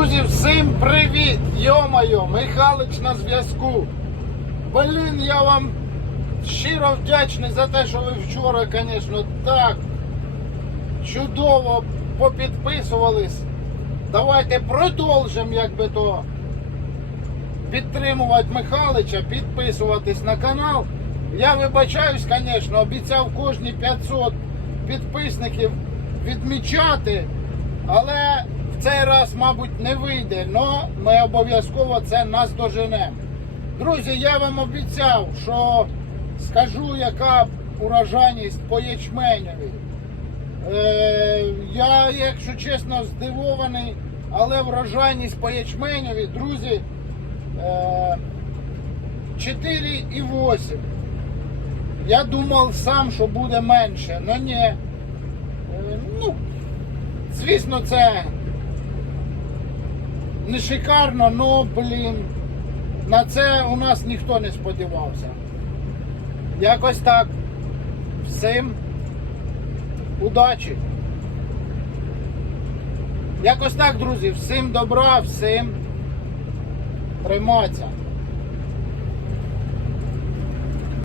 Друзі, всім привіт! Йо-моє, Михалич на зв'язку. Блін, я вам щиро вдячний за те, що ви вчора, звісно, так чудово попідписувались. Давайте продовжимо, як би то, підтримувати Михалича, підписуватись на канал. Я вибачаюсь, звісно, обіцяв кожні 500 підписників відмічати, але цей раз, мабуть, не вийде. але ми обов'язково це наздоженемо. Друзі, я вам обіцяв, що скажу, яка урожайність по ячменеві. Е, я, якщо чесно, здивований, але врожайність по ячменеві, друзі, е, 4,8. Я думав сам, що буде менше, але ні. Е, ну, звісно, це не шикарно, але, блін, на це у нас ніхто не сподівався. Якось так. Всім удачі. Якось так, друзі. Всім добра, всім триматися.